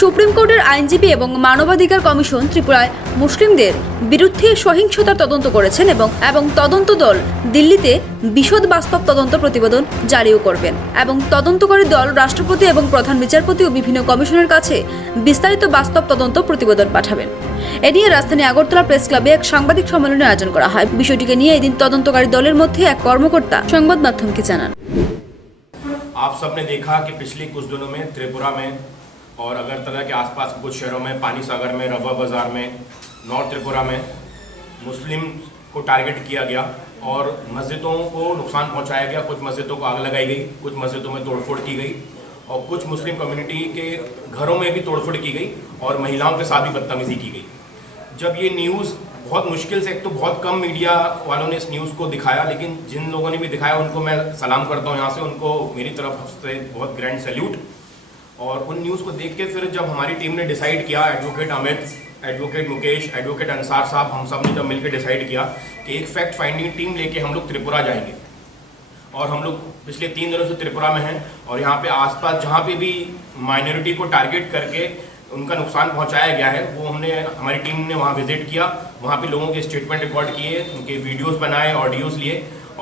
Supreme কোর্টের আইনজীবী এবং মানবাধিকার কমিশন ত্রিপুরায় মুসলিমদের বিরুদ্ধে সহিংসতার তদন্ত করেছেন এবং তদন্ত দল দিল্লিতে বিশদ বাস্তব তদন্ত প্রতিবেদন জারিও করবেন এবং তদন্তকারী দল রাষ্ট্রপতি এবং প্রধান বিচারপতি ও বিভিন্ন কমিশনের কাছে বিস্তারিত বাস্তব তদন্ত প্রতিবেদন পাঠাবেন। এ নিয়ে রাজধানী আগরতলা প্রেস ক্লাবে এক সাংবাদিক সম্মেলনের আয়োজন করা হয়। বিষয়টিকে নিয়ে এদিন তদন্তকারী দলের মধ্যে এক কর্মকর্তা সংবাদ মাধ্যমকে জানান। आप सबने देखा कि पिछले कुछ दिनों में त्रिपुरा में और अगरतला के आसपास कुछ शहरों में, पानी सागर में, रवा बाजार में, नॉर्थ त्रिपुरा में मुस्लिम को टारगेट किया गया और मस्जिदों को नुकसान पहुंचाया गया। कुछ मस्जिदों को आग लगाई गई, कुछ मस्जिदों में तोड़फोड़ की गई और कुछ मुस्लिम कम्युनिटी के घरों में भी तोड़फोड़ की गई और महिलाओं के साथ भी बदतमीजी की गई। जब ये न्यूज़ बहुत मुश्किल से, एक तो बहुत कम मीडिया वालों ने इस न्यूज़ को दिखाया, लेकिन जिन लोगों ने भी दिखाया उनको मैं सलाम करता हूँ यहाँ से, उनको मेरी तरफ से बहुत ग्रैंड सैल्यूट। और उन न्यूज़ को देख के फिर जब हमारी टीम ने डिसाइड किया, advocate Amit, advocate Mukesh, advocate Ansar साहब, हम सब ने जब मिलकर डिसाइड किया कि एक फैक्ट फाइंडिंग टीम लेके हम लोग त्रिपुरा जाएंगे। और हम लोग पिछले 3 दिनों से त्रिपुरा में हैं और यहाँ पे आसपास जहाँ पे भी माइनॉरिटी को टारगेट करके उनका नुकसान पहुंचाया गया है, वो हमारी टीम ने वहाँ विजिट किया, वहाँ पे लोगों के स्टेटमेंट रिकॉर्ड किए, उनके वीडियोस बनाए, ऑडियोस लिए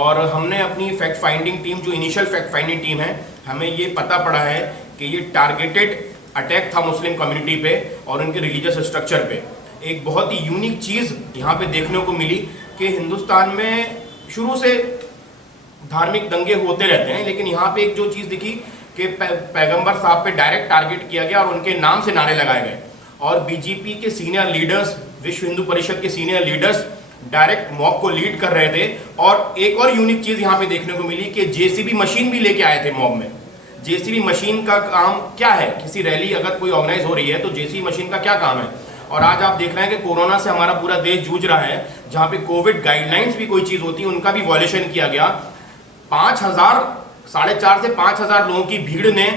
और हमने अपनी फैक्ट फाइंडिंग टीम, जो इनिशियल फैक्ट फाइंडिंग टीम है, हमें ये पता पड़ा है कि ये टारगेटेड अटैक था मुस्लिम कम्युनिटी पे और उनके रिलीजियस स्ट्रक्चर पे। एक बहुत ही यूनिक चीज़ यहाँ पे देखने को मिली कि हिंदुस्तान में शुरू से धार्मिक दंगे होते रहते हैं, लेकिन यहाँ पे एक जो चीज़ दिखी कि पैगंबर साहब पे डायरेक्ट टारगेट किया गया और उनके नाम से नारे लगाए गए और बीजेपी के सीनियर लीडर्स, विश्व हिंदू परिषद के सीनियर लीडर्स डायरेक्ट मॉब को लीड कर रहे थे। और एक और यूनिक चीज़ यहाँ पे देखने को मिली कि जेसीबी मशीन भी लेके आए थे मॉब में। जेसीबी मशीन का काम क्या है? किसी रैली अगर कोई ऑर्गेनाइज हो रही है तो जेसीबी मशीन का क्या काम है? और आज आप देख रहे हैं कि कोरोना से हमारा पूरा देश जूझ रहा है, जहाँ पे कोविड गाइडलाइंस भी कोई चीज़ होती है उनका भी वॉयलेशन किया गया। 4,500 से 5,000 लोगों की भीड़ ने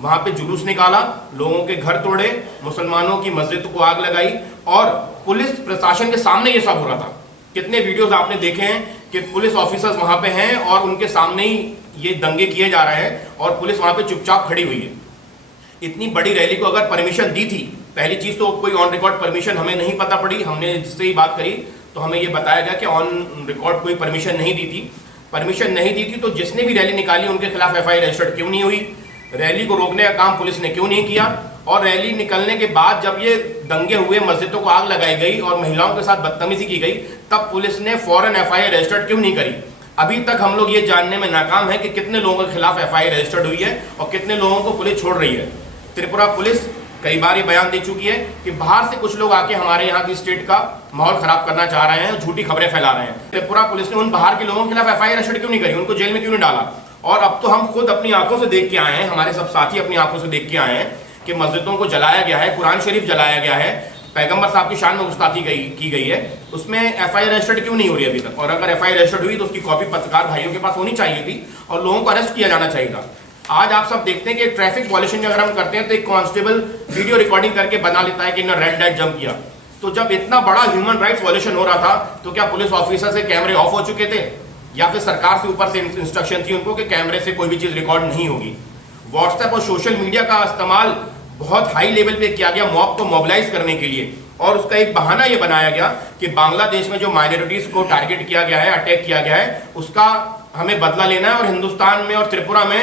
वहाँ पे जुलूस निकाला, लोगों के घर तोड़े, मुसलमानों की मस्जिद को आग लगाई और पुलिस प्रशासन के सामने ये सब हो रहा था। कितने वीडियोस आपने देखे हैं कि पुलिस ऑफिसर्स वहाँ पे हैं और उनके सामने ही ये दंगे किए जा रहे हैं और पुलिस वहाँ पे चुपचाप खड़ी हुई है। इतनी बड़ी रैली को अगर परमिशन दी थी, पहली चीज़ तो कोई ऑन रिकॉर्ड परमिशन हमें नहीं पता पड़ी, हमने जिससे ही बात करी तो हमें ये बताया गया कि ऑन रिकॉर्ड कोई परमिशन नहीं दी थी। परमिशन नहीं दी थी तो जिसने भी रैली निकाली उनके खिलाफ एफआईआर रजिस्टर्ड क्यों नहीं हुई? रैली को रोकने का काम पुलिस ने क्यों नहीं किया? और रैली निकलने के बाद जब ये दंगे हुए, मस्जिदों को आग लगाई गई और महिलाओं के साथ बदतमीजी की गई, तब पुलिस ने फौरन एफआईआर रजिस्टर्ड क्यों नहीं करी? अभी तक हम लोग ये जानने में नाकाम है कि कितने लोगों के खिलाफ एफआईआर रजिस्टर्ड हुई है और कितने लोगों को पुलिस छोड़ रही है। त्रिपुरा पुलिस कई बार ये बयान दे चुकी है कि बाहर से कुछ लोग आके हमारे यहाँ की स्टेट का माहौल खराब करना चाह रहे हैं, झूठी खबरें फैला रहे हैं। त्रिपुरा पुलिस ने उन बाहर के लोगों के खिलाफ एफआईआर रजिस्टर्ड क्यों नहीं करी? उनको जेल में क्यों नहीं डाला? और अब तो हम खुद अपनी आंखों से देख के आए हैं, हमारे सब साथी अपनी आंखों से देख के आए हैं कि मस्जिदों को जलाया गया है, कुरान शरीफ जलाया गया है, पैगंबर साहब की शान में गुस्ताखी की गई है। उसमें एफआईआर रजिस्टर्ड क्यों नहीं हो रही अभी तक? और अगर एफआईआर रजिस्टर्ड हुई तो उसकी कॉपी पत्रकार भाइयों के पास होनी चाहिए थी और लोगों को अरेस्ट किया जाना चाहिए था। आज आप सब देखते हैं कि ट्रैफिक वॉयलेशन अगर हम करते हैं तो एक कांस्टेबल वीडियो रिकॉर्डिंग करके बना लेता है कि इन्होंने रेड लाइट जंप किया। तो जब इतना बड़ा ह्यूमन राइट्स वॉयलेशन हो रहा था तो क्या पुलिस ऑफिसर से कैमरे ऑफ हो चुके थे या फिर सरकार से ऊपर से इंस्ट्रक्शन थी उनको कि कैमरे से कोई भी चीज़ रिकॉर्ड नहीं होगी? व्हाट्सएप और सोशल मीडिया का इस्तेमाल बहुत हाई लेवल पे किया गया मॉब को मोबिलाइज करने के लिए और उसका एक बहाना ये बनाया गया कि बांग्लादेश में जो माइनॉरिटीज को टारगेट किया गया है, अटैक किया गया है, उसका हमें बदला लेना है और हिंदुस्तान में और त्रिपुरा में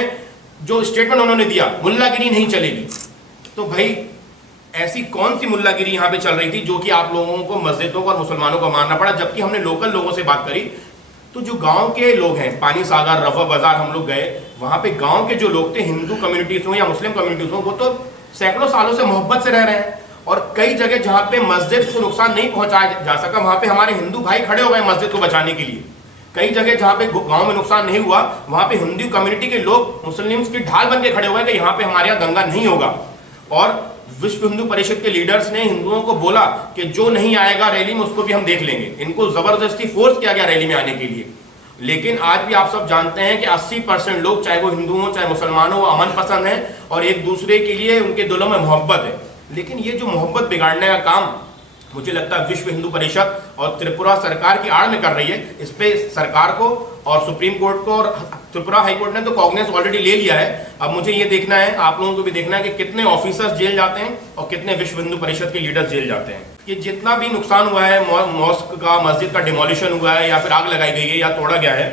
जो स्टेटमेंट उन्होंने दिया, मुल्लागिरी नहीं चलेगी। तो भाई ऐसी कौन सी मुल्लागिरी यहाँ पे चल रही थी जो कि आप लोगों को मस्जिदों को और मुसलमानों को मारना पड़ा? जबकि हमने लोकल लोगों से बात करी तो जो गांव के लोग हैं, पानी सागर, रवा बाजार हम लोग गए, वहाँ पे गांव के जो लोग थे, हिंदू कम्युनिटीज हो या मुस्लिम कम्युनिटीज हो, वो तो सैकड़ों सालों से मोहब्बत से रह रहे हैं। और कई जगह जहाँ पे मस्जिद को नुकसान नहीं पहुंचाया जा सका वहाँ पे हमारे हिंदू भाई खड़े हो गए मस्जिद को बचाने के लिए। कई जगह जहाँ पे गांव में नुकसान नहीं हुआ वहाँ पे हिंदू कम्युनिटी के लोग मुस्लिम्स की ढाल बन के खड़े हुए कि यहाँ पे हमारे यहाँ दंगा नहीं होगा। और विश्व हिंदू परिषद के लीडर्स ने हिंदुओं को बोला कि जो नहीं आएगा रैली में उसको भी हम देख लेंगे। इनको जबरदस्ती फोर्स किया गया रैली में आने के लिए। लेकिन आज भी आप सब जानते हैं कि 80% लोग, चाहे वो हिंदू हो चाहे मुसलमान हो, अमन पसंद है और एक दूसरे के लिए उनके दिलों में मोहब्बत है। लेकिन ये जो मोहब्बत बिगाड़ने का काम मुझे लगता है विश्व हिंदू परिषद और त्रिपुरा सरकार की आड़ में कर रही है। इस पे सरकार को और सुप्रीम कोर्ट को और त्रिपुरा हाई कोर्ट ने तो कॉग्निजेंस ऑलरेडी ले लिया है। अब मुझे ये देखना है, आप लोगों को भी देखना है कि कितने ऑफिसर्स जेल जाते हैं और कितने विश्व हिंदू परिषद के लीडर्स जेल जाते हैं। कि जितना भी नुकसान हुआ है, मॉस्क का, मस्जिद का डिमोलिशन हुआ है या फिर आग लगाई गई है या तोड़ा गया है,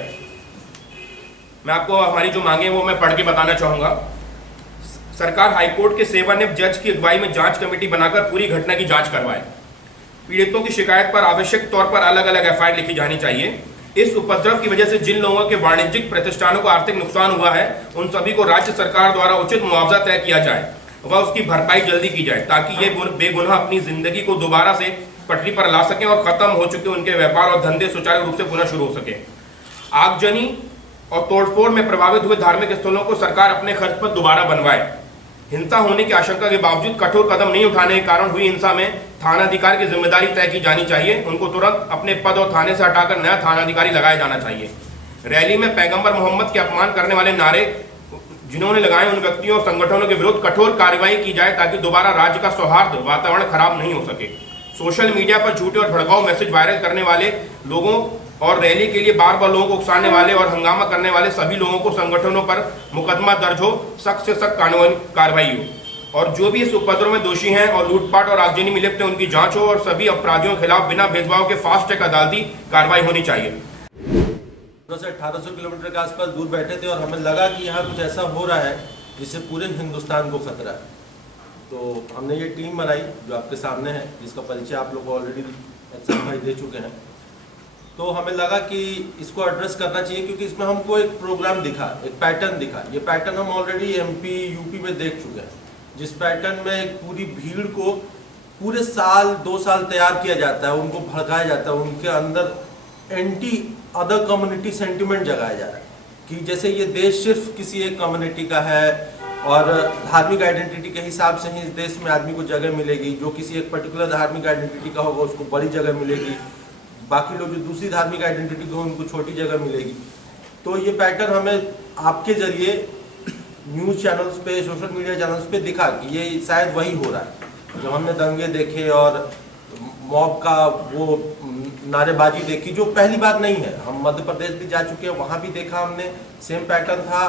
मैं आपको हमारी जो मांगे वो मैं पढ़ के बताना चाहूंगा। सरकार हाईकोर्ट के सेवानिवृत्त जज की अगुवाई में जांच कमेटी बनाकर पूरी घटना की जांच करवाए। पीड़ितों की शिकायत पर आवश्यक तौर पर अलग अलग एफआईआर लिखी जानी चाहिए। इस उपद्रव की वजह से जिन लोगों के वाणिज्यिक प्रतिष्ठानों को आर्थिक नुकसान हुआ है, उन सभी को राज्य सरकार द्वारा उचित मुआवजा तय किया जाए व उसकी भरपाई जल्दी की जाए, ताकि ये बेगुनाह अपनी जिंदगी को दोबारा से पटरी पर ला सकें और खत्म हो चुके उनके व्यापार और धंधे सुचारू रूप से पुनः शुरू हो सके। आगजनी और तोड़फोड़ में प्रभावित हुए धार्मिक स्थलों को सरकार अपने खर्च पर दोबारा बनवाए। हिंसा होने की आशंका के बावजूद कठोर कदम नहीं उठाने के कारण हुई हिंसा में थानाधिकारी की जिम्मेदारी तय की जानी चाहिए। उनको तुरंत अपने पद और थाने से हटाकर नया थानाधिकारी लगाया जाना चाहिए। रैली में पैगंबर मोहम्मद के अपमान करने वाले नारे जिन्होंने लगाए, उन व्यक्तियों और संगठनों के विरुद्ध कठोर कार्रवाई की जाए, ताकि दोबारा राज्य का सौहार्द वातावरण खराब नहीं हो सके। सोशल मीडिया पर झूठे और भड़काऊ मैसेज वायरल करने वाले लोगों और रैली के लिए बार बार लोगों को उकसाने वाले और हंगामा करने वाले सभी लोगों को संगठनों पर मुकदमा दर्ज हो, सख्त से सख्त कानूनी कार्रवाई हो और जो भी इस उपद्रव में दोषी हैं और लूटपाट और आगजनी में लिप्त हैं उनकी जांच हो और सभी अपराधियों के खिलाफ बिना भेदभाव के फास्ट ट्रैक अदालती कार्रवाई होनी चाहिए। 1800 किलोमीटर के आसपास दूर बैठे थे और हमें लगा कि यहाँ कुछ ऐसा हो रहा है जिससे पूरे हिंदुस्तान को खतरा है। तो हमने ये टीम बनाई जो आपके सामने है, जिसका परिचय आप लोग ऑलरेडी भाई दे चुके हैं। तो हमें लगा कि इसको एड्रेस करना चाहिए, क्योंकि इसमें हमको एक प्रोग्राम दिखा, एक पैटर्न दिखा। ये पैटर्न हम ऑलरेडी एमपी यूपी में देख चुके हैं, जिस पैटर्न में एक पूरी भीड़ को पूरे साल 2 साल तैयार किया जाता है, उनको भड़काया जाता है, उनके अंदर एंटी अदर कम्युनिटी सेंटिमेंट जगाया जा रहा है कि जैसे ये देश सिर्फ किसी एक कम्युनिटी का है और धार्मिक आइडेंटिटी के हिसाब से ही इस देश में आदमी को जगह मिलेगी। जो किसी एक पर्टिकुलर धार्मिक आइडेंटिटी का होगा उसको बड़ी जगह मिलेगी, बाकी लोग जो दूसरी धार्मिक आइडेंटिटी को उनको छोटी जगह मिलेगी। तो ये पैटर्न हमें आपके जरिए न्यूज़ चैनल्स पे, सोशल मीडिया चैनल्स पे दिखा कि ये शायद वही हो रहा है। जब हमने दंगे देखे और मॉब का वो नारेबाजी देखी, जो पहली बात नहीं है, हम मध्य प्रदेश भी जा चुके हैं, वहाँ भी देखा हमने, सेम पैटर्न था,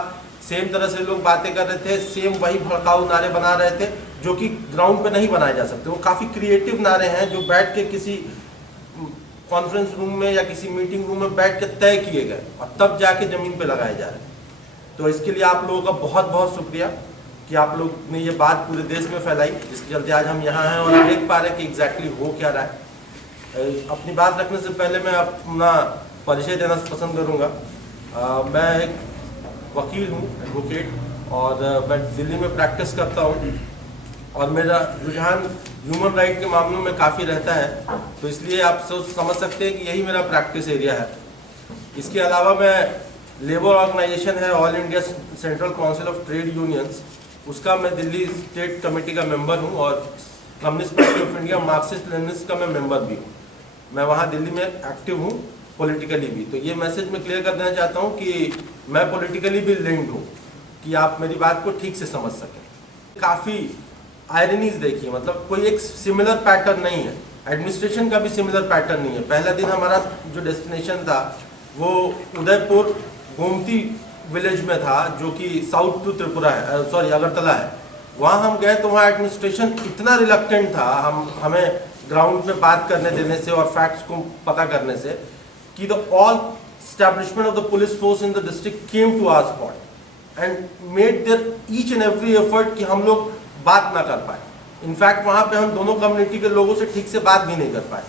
सेम तरह से लोग बातें कर रहे थे, सेम वही भड़काऊ नारे बना रहे थे जो कि ग्राउंड पे नहीं बनाए जा सकते। वो काफ़ी क्रिएटिव नारे हैं जो बैठ के किसी कॉन्फ्रेंस रूम में या किसी मीटिंग रूम में बैठ के तय किए गए और तब जाके ज़मीन पे लगाए जा रहे हैं। तो इसके लिए आप लोगों का बहुत बहुत शुक्रिया कि आप लोग ने ये बात पूरे देश में फैलाई, जिसके चलते आज हम यहाँ हैं और देख पा रहे हैं कि एग्जैक्टली हो क्या रहा है। अपनी बात रखने से पहले मैं अपना परिचय देना पसंद करूँगा। मैं एक वकील हूँ, एडवोकेट, और मैं दिल्ली में प्रैक्टिस करता हूँ और मेरा रुझान ह्यूमन राइट के मामलों में काफ़ी रहता है, तो इसलिए आप समझ सकते हैं कि यही मेरा प्रैक्टिस एरिया है। इसके अलावा मैं लेबर ऑर्गेनाइजेशन है all India central council of trade unions, उसका मैं दिल्ली स्टेट कमेटी का मेंबर हूँ और communist party of India Marxist Leninist का मैं मेंबर भी हूँ। मैं वहाँ दिल्ली में एक्टिव हूँ, पॉलिटिकली भी। तो ये मैसेज मैं क्लियर कर देना चाहता हूँ कि मैं पॉलिटिकली भी लिंक्ड हूँ, कि आप मेरी बात को ठीक से समझ सकें। काफ़ी आयरनीज देखिए, मतलब कोई एक सिमिलर पैटर्न नहीं है, एडमिनिस्ट्रेशन का भी सिमिलर पैटर्न नहीं है। पहला दिन हमारा जो डेस्टिनेशन था वो उदयपुर गोमती विलेज में था, जो कि साउथ टू त्रिपुरा है, सॉरी अगरतला है। वहाँ हम गए तो वहाँ एडमिनिस्ट्रेशन इतना रिलक्टेंट था हमें ग्राउंड पे बात करने देने से और फैक्ट्स को पता करने से, कि the all establishment of the police force in the district came to our spot and made their each and every effort कि हम लोग बात ना कर पाए। इनफैक्ट वहाँ पे हम दोनों कम्युनिटी के लोगों से ठीक से बात भी नहीं कर पाए।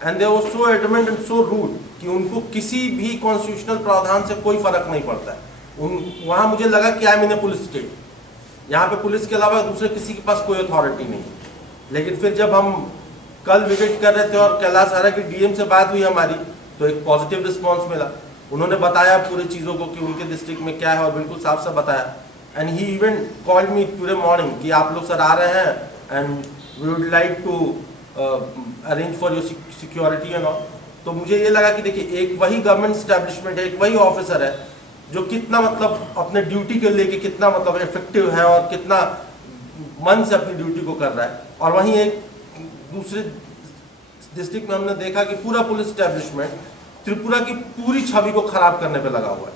And they was so adamant and so rude कि उनको किसी भी कॉन्स्टिट्यूशनल प्रावधान से कोई फर्क नहीं पड़ता है। वहाँ मुझे लगा कि I am in A police state, यहाँ पे पुलिस के अलावा दूसरे किसी के पास कोई अथॉरिटी नहीं है। लेकिन फिर जब हम कल विजिट कर रहे थे और कैलाश आरा की डीएम से बात हुई हमारी, तो एक पॉजिटिव रिस्पांस मिला। उन्होंने बताया पूरी चीज़ों को कि उनके डिस्ट्रिक्ट में क्या है और बिल्कुल साफ साफ बताया। And he even called me today morning कि आप लोग सर आ रहे हैं and we would like to arrange for your security and all. तो मुझे ये लगा कि देखिए, एक वही गवर्नमेंट स्टैब्लिशमेंट है, एक वही ऑफिसर है जो कितना मतलब अपने ड्यूटी के लेके कितना मतलब इफेक्टिव है और कितना मन से अपनी ड्यूटी को कर रहा है, और वहीं एक दूसरे डिस्ट्रिक्ट में हमने देखा कि पूरा पुलिस स्टैब्लिशमेंट त्रिपुरा की पूरी छवि को खराब करने पे लगा हुआ है।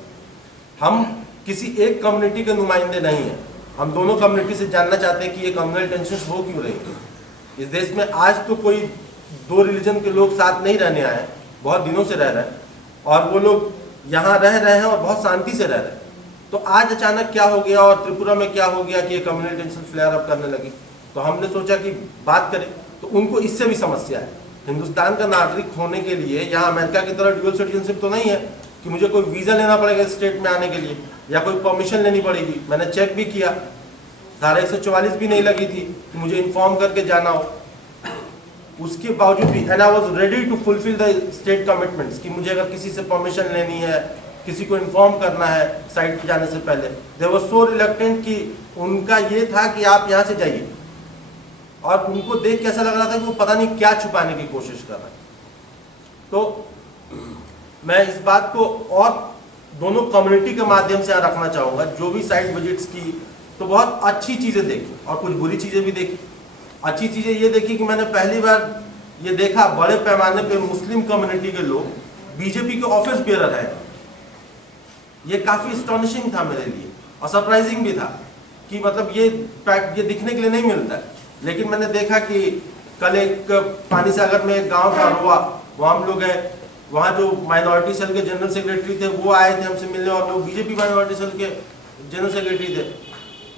हम किसी एक कम्युनिटी के नुमाइंदे नहीं हैं, हम दोनों कम्युनिटी से जानना चाहते हैं कि ये कम्युनल टेंशन हो क्यों रही है। इस देश में आज तो कोई दो रिलीजन के लोग साथ नहीं रहने आए हैं, बहुत दिनों से रह रहे हैं और वो लोग यहाँ रह रहे हैं और बहुत शांति से रह रहे हैं। तो आज अचानक क्या हो गया और त्रिपुरा में क्या हो गया कि ये कम्युनल टेंशन फ्लेयर अप करने लगी। तो हमने सोचा कि बात करें, तो उनको इससे भी समस्या है। हिंदुस्तान का नागरिक होने के लिए यहाँ अमेरिका की तरह ड्यूअल सिटीजनशिप तो नहीं है कि मुझे कोई वीज़ा लेना पड़ेगा इस स्टेट में आने के लिए या कोई परमिशन लेनी पड़ेगी। मैंने चेक भी किया, धारा 144 भी नहीं लगी थी कि मुझे इन्फॉर्म करके जाना हो। उसके बावजूद भी and I was ready to fulfil the state commitments कि मुझे अगर किसी से परमिशन लेनी है, किसी को इन्फॉर्म करना है साइट पे जाने से पहले, दे वर सो रिलक्टेंट कि उनका ये था कि आप यहाँ से जाइए और उनको देख के ऐसा लग रहा था कि वो पता नहीं क्या छुपाने की कोशिश कर रहे हैं। तो मैं इस बात को और दोनों कम्युनिटी के माध्यम से यहाँ रखना चाहूँगा। जो भी साइट विजिट्स की तो बहुत अच्छी चीज़ें देखी और कुछ बुरी चीज़ें भी देखी। अच्छी चीज़ें ये देखी कि मैंने पहली बार ये देखा बड़े पैमाने पे मुस्लिम कम्युनिटी के लोग बीजेपी के ऑफिस बेयरर हैं। ये काफ़ी एस्टॉनिशिंग था मेरे लिए और सरप्राइजिंग भी था कि मतलब ये दिखने के लिए नहीं मिलता है। लेकिन मैंने देखा कि कल एक पानी सागर में एक गाँव था रोआ, वहाँ हम लोग गए, वहाँ जो माइनॉरिटी सेल के जनरल सेक्रेटरी थे वो आए थे हमसे मिलने और वो बीजेपी माइनॉरिटी सेल के जनरल सेक्रेटरी थे।